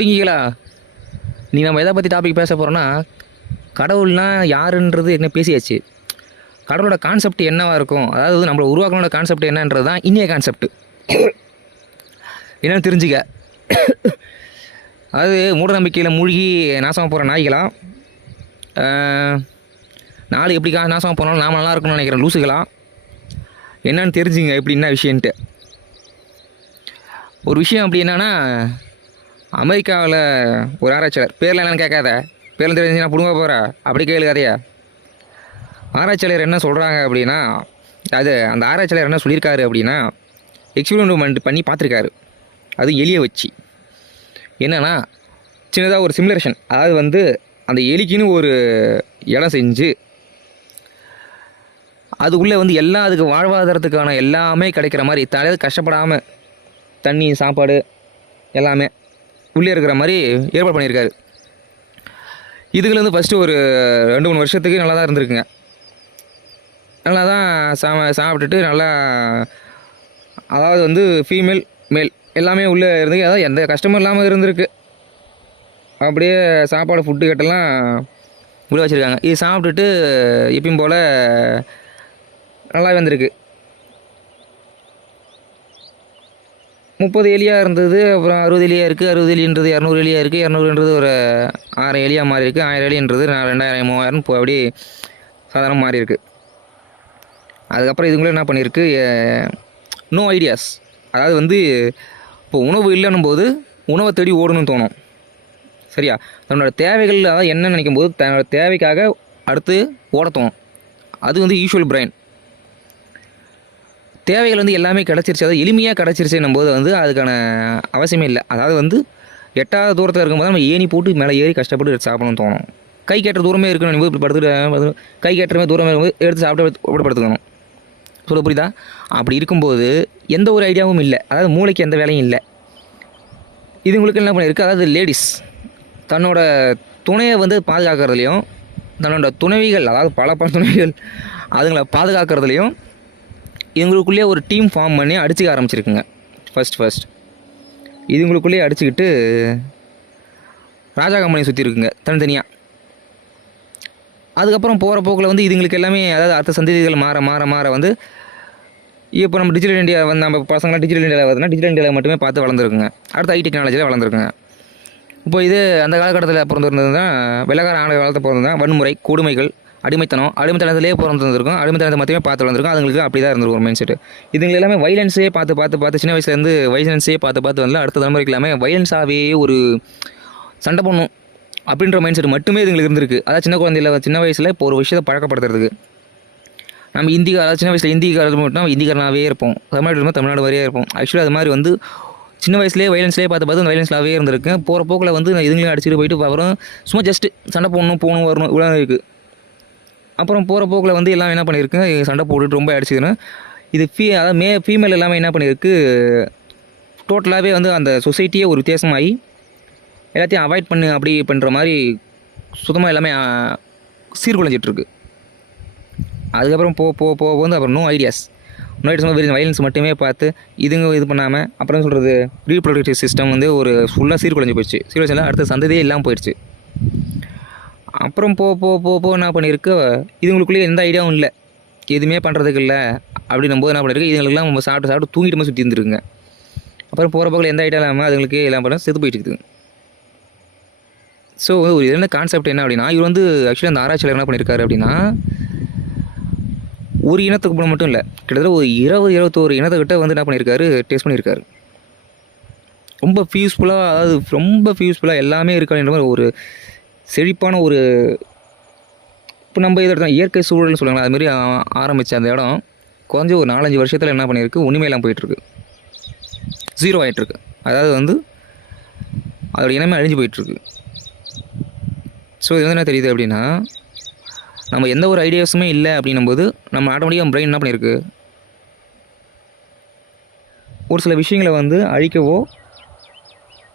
பிடிங்களா? நீ நம்ம எதை பற்றி டாபிக் பேச போகிறோன்னா, கடவுள்னா யாருன்றது என்ன பேசியாச்சு. கடவுளோட கான்செப்ட் என்னவாக இருக்கும், அதாவது நம்மளை உருவாக்கனோட கான்செப்ட் என்னன்றது தான் இன்னைய கான்செப்ட். என்னென்னு தெரிஞ்சுக்க. அதாவது மூட நம்பிக்கையில் மூழ்கி நாசமாக போகிற நாய்களாம், நாலு எப்படி நாசமாக போனாலும் நாம் நல்லா இருக்கணும்னு நினைக்கிறேன் லூசுகளாம், என்னென்னு தெரிஞ்சுங்க எப்படி என்ன விஷயன்ட்டு. ஒரு விஷயம் அப்படி என்னன்னா, அமெரிக்காவில் ஒரு ஆராய்ச்சியாளர், பேரில் என்னென்னு கேட்காத, பேரில் தெரிஞ்சு நான் பிடுங்க போகிறேன் அப்படி கேளு கதையா. ஆராய்ச்சியாளர் என்ன சொல்கிறாங்க அப்படின்னா, அந்த ஆராய்ச்சியாளர் என்ன சொல்லியிருக்காரு அப்படின்னா, எக்ஸ்பெரிமெண்ட் பண்ணி பார்த்துருக்காரு. அது எலியை வச்சு என்னென்னா, சின்னதாக ஒரு சிமுலேஷன், அதாவது அந்த எலிக்குன்னு ஒரு இடம் செஞ்சு அதுக்குள்ளே அதுக்கு வாழ்வாதாரத்துக்கான எல்லாமே கிடைக்கிற மாதிரி, தலையில் கஷ்டப்படாமல் தண்ணி சாப்பாடு எல்லாமே உள்ளே இருக்கிற மாதிரி ஏற்பாடு பண்ணியிருக்காரு. இதுக்குலேருந்து ஃபஸ்ட்டு ஒரு 2-3 வருஷத்துக்கு நல்லா தான் இருந்திருக்குங்க. நல்லா தான் சாப்பிட்டுட்டு நல்லா, அதாவது ஃபீமேல் மேல் எல்லாமே உள்ளே இருந்து, அதாவது எந்த கஷ்டமும் இல்லாமல் இருந்திருக்கு. அப்படியே சாப்பாடு ஃபுட்டு கட்டெல்லாம் உள்ளே வச்சுருக்காங்க. இது சாப்பிட்டுட்டு எப்பயும் போல் நல்லா வந்திருக்கு. 30 எலியாக இருந்தது, அப்புறம் 60 எலியாக இருக்குது. 60 எலின்றது 200 எலியாக இருக்குது. 200ன்றது ஒரு 1000 எலியாக மாறி இருக்குது. 1000 எலின்றது 2000 3000 இப்போ அப்படியே சாதாரண மாறி இருக்குது. அதுக்கப்புறம் இதுங்களே என்ன பண்ணியிருக்கு, நோ ஐடியாஸ். அதாவது இப்போ உணவு இல்லைன்னும் போது உணவை தேடி ஓடணும்னு தோணும். சரியா? தன்னோட தேவைகள் அதாவது என்ன நினைக்கும் போது தன்னோட தேவைக்காக அடுத்து ஓட தோணும். அது யூஷுவல் பிரெயின். தேவைகள் எல்லாமே கிடச்சிருச்சு, அதாவது எளிமையாக கிடச்சிருச்சுன்னும் போது அதுக்கான அவசியமே இல்லை. அதாவது எட்டாவது தூரத்தில் இருக்கும்போது நம்ம ஏணி போட்டு மேலே ஏறி கஷ்டப்பட்டு சாப்பிடணும்னு தோணும். கை கேட்டுற தூரமே இருக்கணும் போது இப்படி படுத்துட்டு, கை கேட்டுறமே தூரமே இருக்கும்போது எடுத்து சாப்பிட்டு படுத்துக்கணும். சொல்ல புரியுதா? அப்படி இருக்கும்போது எந்த ஒரு ஐடியாவும் இல்லை, அதாவது மூளைக்கு எந்த வேலையும் இல்லை. இதுங்களுக்கு என்ன பண்ணியிருக்கு, அதாவது லேடிஸ் தன்னோட துணையை பாதுகாக்கிறதுலையும், தன்னோட துணைவிகள் அதாவது பல துணைவிகள் அதுங்களை பாதுகாக்கிறதுலையும் இவங்களுக்குள்ளேயே ஒரு டீம் ஃபார்ம் பண்ணி அடிச்சுக்க ஆரம்பிச்சிருக்குங்க. ஃபஸ்ட் இதுங்களுக்குள்ளேயே அடிச்சுக்கிட்டு ராஜா கம்பெனி சுற்றி இருக்குங்க தனித்தனியாக. அதுக்கப்புறம் போகிற போக்கில் இதுங்களுக்கு எல்லாமே, அதாவது அடுத்த சந்ததிகள் மாற இப்போ நம்ம டிஜிட்டல் இந்தியா நம்ம பசங்களாம் டிஜிட்டல் இந்தியாவில் வருதுன்னா டிஜிட்டல் இந்தியாவில் மட்டுமே பார்த்து வளர்ந்துருக்குங்க. அடுத்த ஐ டெக்னாலஜியில் வளர்ந்துருக்குங்க. இப்போ அந்த காலகட்டத்தில் பிறந்திருந்தது தான் வெள்ளக்கார ஆணை காலத்தில் பிறந்திருந்தால் வன்முறை, கொடுமைகள், அடிமைத்தனத்திலே பிறந்திருக்கும். அடிமைத்தனத்தை மட்டுமே பார்த்து வளர்ந்துருக்கும். அதுங்களுக்கு அப்படி தான் இருந்திருக்கும் மைண்ட் செட்டு. இதுங்க எல்லாமே வைலன்ஸே பார்த்து சின்ன வயசுலேருந்து வைலன்ஸே பார்த்து அடுத்த தலைமுறைக்கு எல்லாமே வைலன்ஸாகவே ஒரு சண்டை போடணும் அப்படின்ற மைண்ட் செட் மட்டுமே இதுங்களுக்கு இருந்திருக்கு. அதாவது சின்ன வயசில் இப்போ ஒரு விஷயத்தை பழக்கப்படுத்துறதுக்கு நம்ம சின்ன வயசில் இந்திக்காரர்கள் மட்டும் இந்திக்காரனாகவே இருப்போம், தமிழ்நாடு வரையே இருப்போம். ஆக்சுவலி அது மாதிரி சின்ன வயசுலேயே வைலன்ஸ்லேயே பார்த்து அந்த வைலன்ஸ்லாகவே இருந்திருக்கு. போகிற போக்கில் இதுங்களையும் அடிச்சுட்டு போயிட்டு அப்புறம் சும்மா ஜஸ்ட்டு சண்டை போகணும் வரணும் இவ்வளோ இருக்குது. அப்புறம் போகிற போக்கில் எல்லாம் என்ன பண்ணியிருக்கு, சண்டை போட்டுட்டு ரொம்ப அடிச்சுதுன்னு இது அதாவது ஃபீமேல் எல்லாமே என்ன பண்ணியிருக்கு, டோட்டலாகவே அந்த சொசைட்டியே ஒரு வித்தியாசமாகி எல்லாத்தையும் அவாய்ட் பண்ணு அப்படி பண்ணுற மாதிரி சுத்தமாக எல்லாமே சீர்குலைஞ்சிட்ருக்கு. அதுக்கப்புறம் அப்புறம் நோ ஐடியாஸ் வெறும் வைலன்ஸ் மட்டுமே பார்த்து இதுங்க இது பண்ணாமல் அப்புறம் சொல்கிறது ரீப்ரொடக்டிவ் சிஸ்டம் ஒரு ஃபுல்லாக சீர்குலைஞ்சு போயிடுச்சு. சீர்குலைச்செல்லாம் அடுத்த சந்ததியே இல்லாமல் போயிடுச்சு. அப்புறம் என்ன பண்ணியிருக்கு, இதுங்களுக்குள்ளேயே எந்த ஐடியாவும் இல்லை, எதுவுமே பண்ணுறதுக்கு இல்லை அப்படின்னும் போது என்ன பண்ணியிருக்கு, இதுங்களுக்குலாம் நம்ம சாப்பிட்டு தூங்கிட்டு சுற்றி இருந்துருக்குங்க. அப்புறம் போகிற போக்கில் எந்த ஐடியா இல்லாமல் அதுங்களுக்கு எல்லாம் பண்ண செத்து போயிட்டு இருக்குதுங்க. ஸோ ஒரு என்ன கான்செப்ட் என்ன அப்படின்னா, இவர் ஆக்சுவலி அந்த ஆராய்ச்சியாளர் என்ன பண்ணியிருக்காரு அப்படின்னா, ஒரு இனத்துக்கு மட்டும் இல்லை, கிட்டத்தட்ட ஒரு 20-21 இனத்துக்கிட்ட என்ன பண்ணியிருக்காரு, டெஸ்ட் பண்ணியிருக்காரு. ரொம்ப பீஸ்ஃபுல்லாக, அதாவது ரொம்ப பீஸ்ஃபுல்லாக எல்லாமே இருக்கான்ற மாதிரி ஒரு செழிப்பான ஒரு, இப்போ நம்ம இதை எடுத்தோம் இயற்கை சூழல்னு சொல்லுவாங்க, அதுமாரி ஆரம்பித்த அந்த இடம் கொஞ்சம் ஒரு 4-5 வருஷத்தில் என்ன பண்ணியிருக்கு, உண்மையெல்லாம் போயிட்டுருக்கு, ஜீரோ ஆகிட்டுருக்கு. அதாவது அதோட இனமே அழிஞ்சு போயிட்டுருக்கு. ஸோ இது என்ன தெரியுது அப்படின்னா, நம்ம எந்த ஒரு ஐடியாஸுமே இல்லை அப்படின்னும்போது நம்ம ஆட்டோமேட்டிக்காக பிரெயின் என்ன பண்ணியிருக்கு, ஒரு சில விஷயங்களை அழிக்கவோ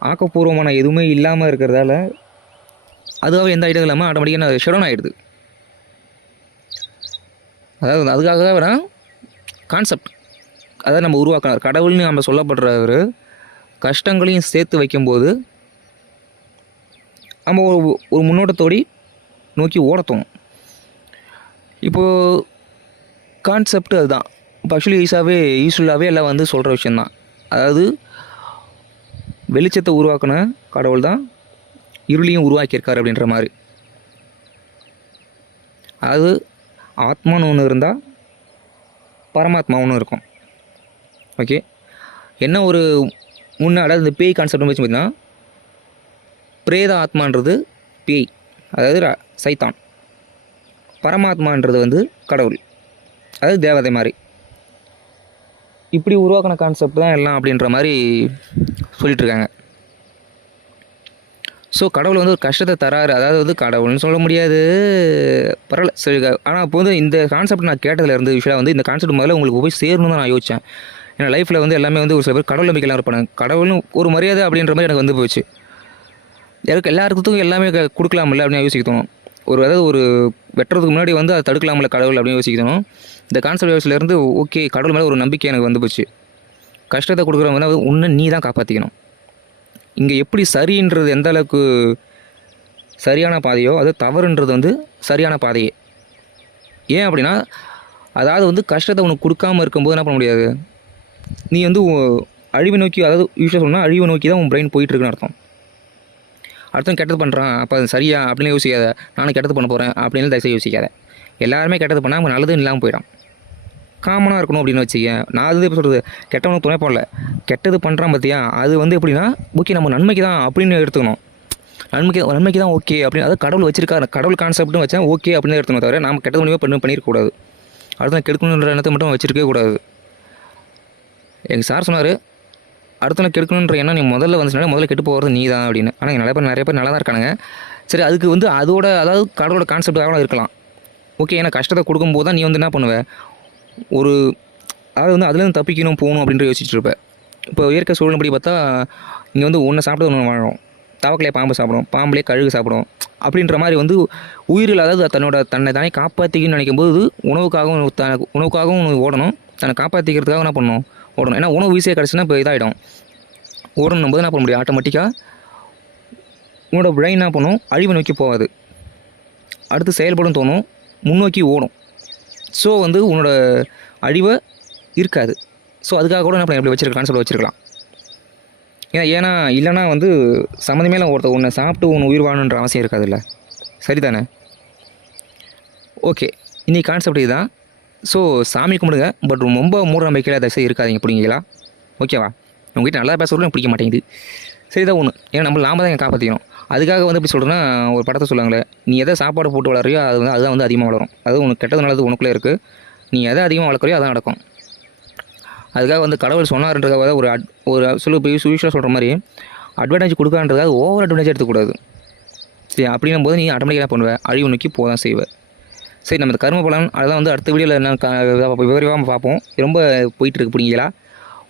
ஆக்கப்பூர்வமான எதுவுமே இல்லாமல் இருக்கிறதால அதுவாகவே எந்த ஐடியா இல்லாமல் ஆட்டோமேட்டிக்காக ஷட் ஆகிடுது. அதாவது அதுக்காக வேணால் கான்செப்ட், அதாவது நம்ம உருவாக்கினார் கடவுள்னு நம்ம சொல்லப்படுறவர் கஷ்டங்களையும் சேர்த்து வைக்கும்போது நம்ம ஒரு முன்னோட்டத்தோடி நோக்கி ஓடத்தோம். இப்போது கான்செப்ட் அதுதான். இப்போ ஆக்சுவலி யூஸ்ஃபுல்லாகவே எல்லாம் வந்து சொல்கிற விஷயந்தான். அதாவது வெளிச்சத்தை உருவாக்கின கடவுள் தான் இருளையும் உருவாக்கியிருக்காரு அப்படின்ற மாதிரி. அதாவது ஆத்மான்னு ஒன்று இருந்தால் பரமாத்மா ஒன்று இருக்கும். ஓகே, என்ன ஒரு அதாவது இந்த பேய் கான்செப்ட் வச்சு பார்த்தீங்கன்னா, பிரேத ஆத்மான்றது பேய், அதாவது சைத்தான். பரமாத்மான்றது வந்து கடவுள், அதாவது தேவதை மாதிரி. இப்படி உருவாக்கின கான்செப்ட் தான் எல்லாம் அப்படின்ற மாதிரி சொல்லிகிட்ருக்காங்க. ஸோ கடவுள் வந்து ஒரு கஷ்டத்தை தராரு, அதாவது வந்து கடவுள்னு சொல்ல முடியாது, பரவாயில்ல சரி. ஆனால் இப்போ வந்து இந்த கான்செப்ட் நான் கேட்டதுலேருந்து விஷயம் வந்து இந்த கான்செப்ட் முதல்ல உங்களுக்கு போய் சேரணும்னு தான் நான் யோசித்தேன். ஏன்னா லைஃப்பில் வந்து எல்லாமே வந்து ஒரு சில பேர் கடவுள் நம்பிக்கைலாம் இருப்பாங்க. கடவுள்னு ஒரு மரியாதை அப்படின்ற மாதிரி எனக்கு வந்து போச்சு. எல்லாருக்கும் எல்லாமே கொடுக்கலாமில்ல அப்படின்னு யோசிக்க தோணும். அதாவது ஒரு வெட்டுறதுக்கு முன்னாடி வந்து அதை தடுக்கலாமில்ல கடவுள் அப்படின்னு யோசிக்க தோணும். இந்த கான்செப்ட் யோசிலேருந்து ஓகே கடவுள் மேலே ஒரு நம்பிக்கை எனக்கு வந்து போச்சு. கஷ்டத்தை கொடுக்குறவங்க வந்து ஒன்று நீ தான் காப்பாற்றிக்கணும். இங்கே எப்படி சரின்றது எந்த அளவுக்கு சரியான பாதையோ அது தவறுன்றது வந்து சரியான பாதையே. ஏன் அப்படின்னா, அதாவது வந்து கஷ்டத்தை உனக்கு கொடுக்காமல் இருக்கும்போது என்ன பண்ண முடியாது, நீ வந்து அழிவை நோக்கி, அதாவது யூஸ்வலாக சொன்னால் அழிவை நோக்கி தான் உன் பிரெயின் போயிட்டுருக்குன்னு அர்த்தம். அடுத்தவன் கெட்டது பண்ணுறான் அப்போ அது சரியா அப்படின்னு யோசிக்காத, நானும் கெட்டது பண்ண போகிறேன் அப்படின்னு தயவுசெய்து யோசிக்காத. எல்லாருமே கெட்டது பண்ணால் நம்ம நல்லதும் இல்லாமல் போயிடும். காமனாக இருக்கணும் அப்படின்னு வச்சுக்க. நான் அது இப்போ சொல்கிறது கெட்டவனுக்கு துணை போடல, கெட்டது பண்ணுறான் பார்த்தியா, அது வந்து எப்படின்னா ஓகே நம்ம நன்மைக்கு தான் அப்படின்னு எடுத்துக்கணும். நன்மைக்கு தான் ஓகே அப்படின்னு, அதாவது கடவுள் வச்சிருக்காரு, கடவுள் கான்செப்ட்னு வச்சா ஓகே அப்படின்னு எடுத்துக்கணும். தவிர நம்ம கெட்டது முடியுமே பண்ணியிருக்கக்கூடாது. அடுத்த கெடுக்கணுன்ற எண்ணத்தை மட்டும் வச்சிருக்கவே கூடாது. எங்கள் சார் சொன்னார், அடுத்த கெடுக்கணுன்ற எண்ணம் நீ முதல்ல கெட்டு போகிறது நீ தான் அப்படின்னு. ஆனால் நிறைய பேர் நல்லா தான் இருக்கானுங்க. சரி, அதுக்கு வந்து அதாவது கடவுளோட கான்செப்டாக இருக்கலாம் ஓகே. ஏன்னா கஷ்டத்தை கொடுக்கும்போது தான் நீ வந்து என்ன பண்ணுவேன், அதாவது வந்து அதுலேருந்து தப்பிக்கணும் போகணும் அப்படின்ற யோசிச்சுட்டு இருப்பேன். இப்போ இயற்கை சூழ்நிலை பார்த்தா இங்கே வந்து ஒன்று சாப்பிட்டு ஒன்று வாழும், தவக்கலையே பாம்பு சாப்பிடும், பாம்புலேயே கழுகு சாப்பிடும் அப்படின்ற மாதிரி வந்து உயிரில், அதாவது தன்னை தானே காப்பாற்றிக்கணும்னு நினைக்கும்போது உணவுக்காகவும் ஓடணும், தன்னை காப்பாற்றிக்கிறதுக்காக என்ன பண்ணணும், ஓடணும். ஏன்னா உணவு ஈஸியாக கிடச்சுன்னா இப்போ இதாகிடும். ஓடணும் போது என்ன பண்ண முடியும், ஆட்டோமேட்டிக்காக உன்னோட பிரெயின் என்ன பண்ணும், அழிவை நோக்கி போகாது, அடுத்து செயல்படும் தோணும், முன்னோக்கி ஓடும். ஸோ வந்து உன்னோட அழிவை இருக்காது. ஸோ அதுக்காக கூட என்ன பண்ண எப்படி வச்சுருக்கலான்னு சொல்லி வச்சுருக்கலாம். ஏன்னா இல்லைனா வந்து சம்மந்தமேல ஒருத்தர் ஒன்று சாப்பிட்டு ஒன்று உயிர் வாழணுன்ற அவசியம் இருக்காதுல்ல, சரிதானே? ஓகே, இன்றைக்கி கான்செப்ட் இதுதான். ஸோ சாமி கும்பிடுங்க, பட் ரொம்ப மூட நம்பிக்கையில் தயவுசெய்து இருக்காதிங்க, பிடிங்களா? ஓகேவா? உங்கள்கிட்ட நல்லா பேசுறது பிடிக்க மாட்டேங்குது, சரிதான் ஒன்று. ஏன்னா நாம தான் காப்பாற்றிக்கணும். அதுக்காக வந்து எப்படி சொல்கிறேன்னா, ஒரு படத்தை சொல்லுவாங்களே, நீ எதை சாப்பாடு போட்டு வளரையோ அதுதான் வந்து அதிகமாக வளரும். அது உனக்கு கெட்டது நல்லது உனக்குள்ளே இருக்குது, நீ எதை அதிகமாக வளர்க்குறியோ அதான் நடக்கும். அதுக்காக வந்து கடவுள் சொன்னார்ன்றதுக்காக ஒரு யூஸ்வலாக சொல்கிற மாதிரி அட்வான்டேஜ் கொடுக்கான்றதுக்காக ஓவர் அட்வான்டேஜ் எடுத்துக்கூடாது. சரி, அப்படின்னும் போது நீ ஆட்டோமேட்டிக்காக பண்ணுவேன், அழிவு நோக்கி போதான் செய்வேன். சரி, நம்ம கர்ம பலன் அதெல்லாம் வந்து அடுத்த வீடியோவில் என்ன விவரமாக பார்ப்போம். ரொம்ப போயிட்டுருக்கு, பிடிங்களா?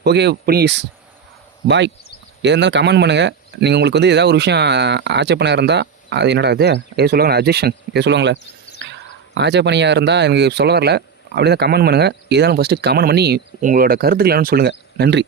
ஓகே ப்ளீஸ், பாய். எது இருந்தாலும் கமெண்ட் பண்ணுங்கள். நீங்கள் உங்களுக்கு வந்து ஏதாவது ஒரு விஷயம் ஆட்சேபனையாக இருந்தால், அது என்னடா இது எது சொல்லுவாங்களே, அப்ஜெக்ஷன் எது சொல்லுவாங்களே, ஆட்சேபனையாக இருந்தால் எனக்கு சொல்ல வரல, அப்படி தான் கமெண்ட் பண்ணுங்கள். எதாலும் ஃபஸ்ட்டு கமெண்ட் பண்ணி உங்களோட கருத்துக்கள் என்னன்னு சொல்லுங்கள். நன்றி.